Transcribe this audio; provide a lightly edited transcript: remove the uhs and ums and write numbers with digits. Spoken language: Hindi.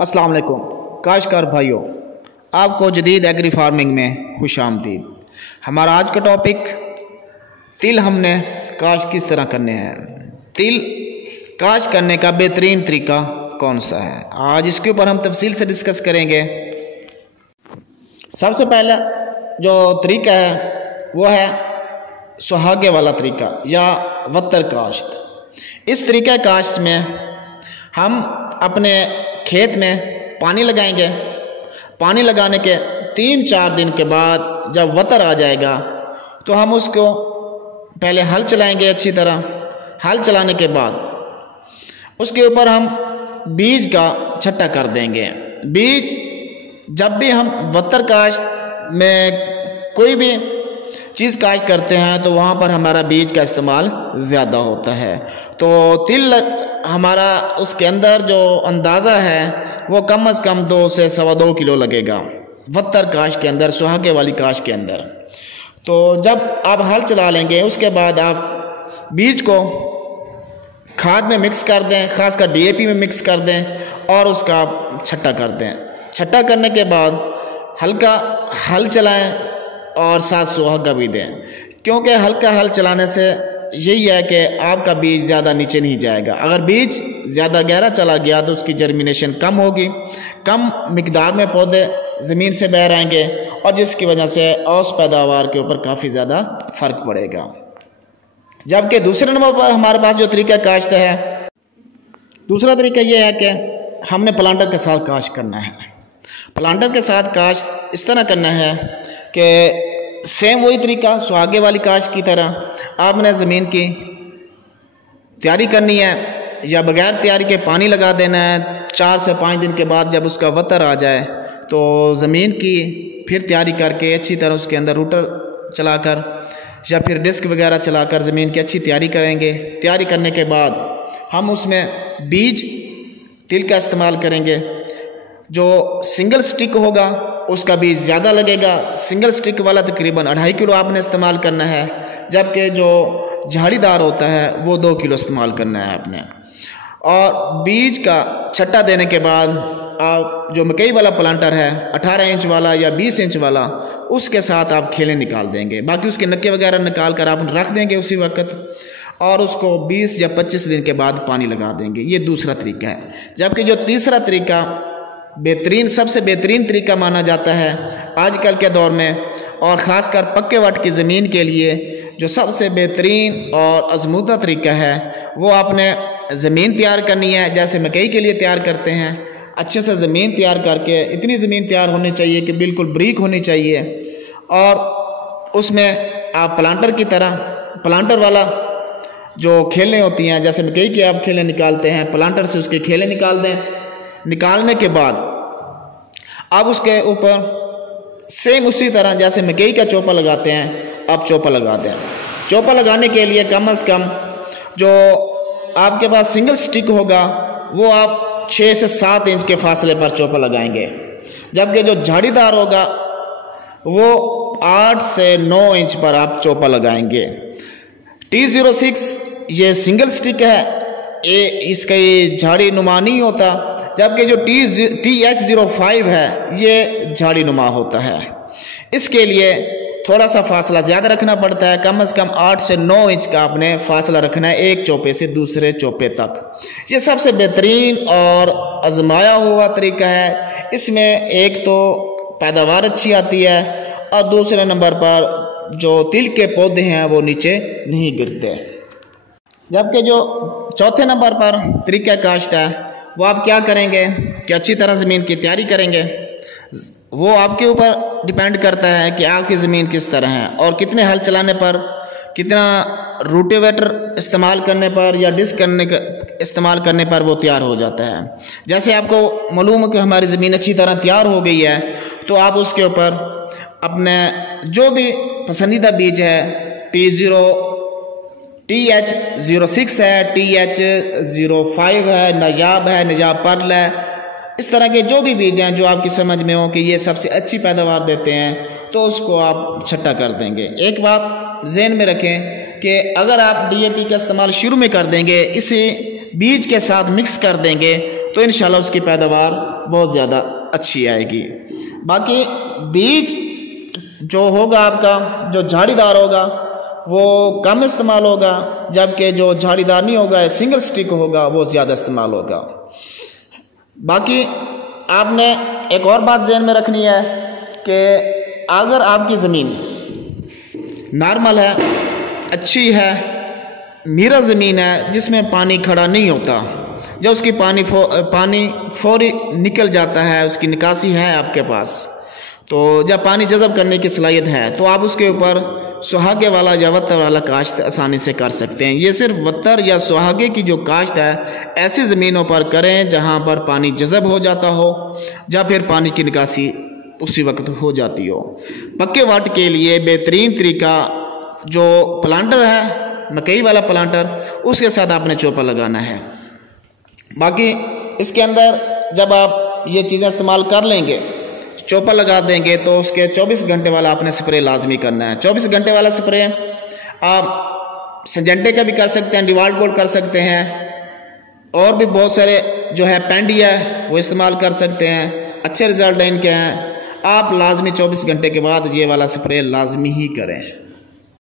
अस्सलाम वालेकुम काश्तकार भाइयों, आपको जदीद एग्री फार्मिंग में खुश आमदीद। हमारा आज का टॉपिक तिल हमने काश्त किस तरह करने हैं, तिल काश्त करने का बेहतरीन तरीका कौन सा है, आज इसके ऊपर हम तफसील से डिस्कस करेंगे। सबसे पहला जो तरीका है वो है सुहागे वाला तरीका या वत्तर काश्त। इस तरीके काश्त में हम अपने खेत में पानी लगाएंगे। पानी लगाने के 3-4 दिन के बाद जब वतर आ जाएगा तो हम उसको पहले हल चलाएंगे अच्छी तरह। हल चलाने के बाद उसके ऊपर हम बीज का छट्टा कर देंगे। बीज जब भी हम वतर काश्त में कोई भी चीज़ काश्त करते हैं तो वहाँ पर हमारा बीज का इस्तेमाल ज़्यादा होता है। तो तिल हमारा उसके अंदर जो अंदाज़ा है वो कम से कम 2 से 2.25 किलो लगेगा वत्तर काश्त के अंदर, सुहागे वाली काश्त के अंदर। तो जब आप हल चला लेंगे उसके बाद आप बीज को खाद में मिक्स कर दें, खासकर DAP में मिक्स कर दें और उसका छट्टा कर दें। छट्टा करने के बाद हल्का हल चलाएं और साथ सुहागा भी दें, क्योंकि हल्का हल चलाने से यही है कि आपका बीज ज़्यादा नीचे नहीं जाएगा। अगर बीज ज़्यादा गहरा चला गया तो उसकी जर्मिनेशन कम होगी, कम मिकदार में पौधे ज़मीन से बाहर आएंगे और जिसकी वजह से औसत पैदावार के ऊपर काफ़ी ज़्यादा फ़र्क पड़ेगा। जबकि दूसरे नंबर पर हमारे पास जो तरीका काश्त है, दूसरा तरीका यह है कि हमने प्लांटर के साथ काश्त करना है। प्लांटर के साथ काश्त इस तरह करना है कि सेम वही तरीका सुहागे वाली काश्त की तरह आपने ज़मीन की तैयारी करनी है या बगैर तैयारी के पानी लगा देना है। 4 से 5 दिन के बाद जब उसका वतर आ जाए तो ज़मीन की फिर तैयारी करके अच्छी तरह उसके अंदर रूटर चलाकर या फिर डिस्क वगैरह चलाकर ज़मीन की अच्छी तैयारी करेंगे। तैयारी करने के बाद हम उसमें बीज तिल का इस्तेमाल करेंगे। जो सिंगल स्टिक होगा उसका बीज ज़्यादा लगेगा। सिंगल स्टिक वाला तकरीबन 2.5 किलो आपने इस्तेमाल करना है, जबकि जो झाड़ीदार होता है वो 2 किलो इस्तेमाल करना है आपने। और बीज का छट्टा देने के बाद आप जो मकई वाला प्लांटर है 18 इंच वाला या 20 इंच वाला, उसके साथ आप खेलें निकाल देंगे। बाकी उसके नक्के वगैरह निकाल कर आप रख देंगे उसी वक्त और उसको 20 या 25 दिन के बाद पानी लगा देंगे। ये दूसरा तरीका है। जबकि जो तीसरा तरीका बेहतरीन, सबसे बेहतरीन तरीका माना जाता है आजकल के दौर में, और ख़ासकर पक्के वट की ज़मीन के लिए जो सबसे बेहतरीन और आजमूदा तरीका है वो आपने ज़मीन तैयार करनी है। जैसे मकई के लिए तैयार करते हैं, अच्छे से ज़मीन तैयार करके, इतनी ज़मीन तैयार होनी चाहिए कि बिल्कुल ब्रीक होनी चाहिए, और उसमें आप प्लांटर की तरह, प्लांटर वाला जो खेलें होती हैं, जैसे मकई की आप खेलें निकालते हैं, प्लांटर से उसके खेलें निकाल दें। निकालने के बाद आप उसके ऊपर सेम उसी तरह जैसे मकई का चोपा लगाते हैं आप चोपा लगा दें। चोपा लगाने के लिए कम से कम जो आपके पास सिंगल स्टिक होगा वो आप 6 से 7 इंच के फासले पर चोपा लगाएंगे, जबकि जो झाड़ीदार होगा वो 8 से 9 इंच पर आप चोपा लगाएंगे। T06 ये सिंगल स्टिक है, ये इसका ये झाड़ी नुमा नहीं होता, जबकि जो TH05 है ये झाड़ी नुमा होता है। इसके लिए थोड़ा सा फासला ज़्यादा रखना पड़ता है, कम से कम 8 से 9 इंच का आपने फासला रखना है एक चोपे से दूसरे चोपे तक। ये सबसे बेहतरीन और आजमाया हुआ तरीका है। इसमें एक तो पैदावार अच्छी आती है और दूसरे नंबर पर जो तिल के पौधे हैं वो नीचे नहीं गिरते। जबकि जो चौथे नंबर पर तरीका काश्त है वो आप क्या करेंगे कि अच्छी तरह ज़मीन की तैयारी करेंगे। वो आपके ऊपर डिपेंड करता है कि आपकी ज़मीन किस तरह है और कितने हल चलाने पर, कितना रोटेवेटर इस्तेमाल करने पर या डिस्क करने का इस्तेमाल करने पर वो तैयार हो जाता है। जैसे आपको मालूम है कि हमारी ज़मीन अच्छी तरह तैयार हो गई है तो आप उसके ऊपर अपने जो भी पसंदीदा बीज है, TH06 है, TH05 है, नजाब पर्ल है, इस तरह के जो भी बीज हैं जो आपकी समझ में हो कि ये सबसे अच्छी पैदावार देते हैं तो उसको आप छट्टा कर देंगे। एक बात ज़हन में रखें कि अगर आप DAP का इस्तेमाल शुरू में कर देंगे, इसे बीज के साथ मिक्स कर देंगे तो इंशाल्लाह उसकी पैदावार बहुत ज़्यादा अच्छी आएगी। बाकी बीज जो होगा आपका, जो झाड़ीदार होगा वो कम इस्तेमाल होगा, जबकि जो झाड़ीदार नहीं होगा, सिंगल स्टिक होगा, वो ज़्यादा इस्तेमाल होगा। बाकी आपने एक और बात ज़हन में रखनी है कि अगर आपकी ज़मीन नॉर्मल है, अच्छी है, मीरा ज़मीन है जिसमें पानी खड़ा नहीं होता, जब उसकी पानी फौरी निकल जाता है, उसकी निकासी है आपके पास, तो जब पानी जज़ब करने की सलाहियत है तो आप उसके ऊपर सुहागे वाला या वत्तर वाला काश्त आसानी से कर सकते हैं। ये सिर्फ वत्तर या सुहागे की जो काश्त है ऐसी ज़मीनों पर करें जहाँ पर पानी जज़ब हो जाता हो या फिर पानी की निकासी उसी वक्त हो जाती हो। पक्के वाट के लिए बेहतरीन तरीका जो प्लांटर है, मकई वाला प्लांटर, उसके साथ आपने चोपा लगाना है। बाकी इसके अंदर जब आप ये चीज़ें इस्तेमाल कर लेंगे, चोपा लगा देंगे, तो उसके 24 घंटे वाला आपने स्प्रे लाजमी करना है। 24 घंटे वाला स्प्रे आप सिंजेंटे का भी कर सकते हैं, डिवाल्ट गोल्ड कर सकते हैं, और भी बहुत सारे जो है पेंडी है वो इस्तेमाल कर सकते हैं। अच्छे रिजल्ट इनके हैं। आप लाजमी 24 घंटे के बाद ये वाला स्प्रे लाजमी ही करें।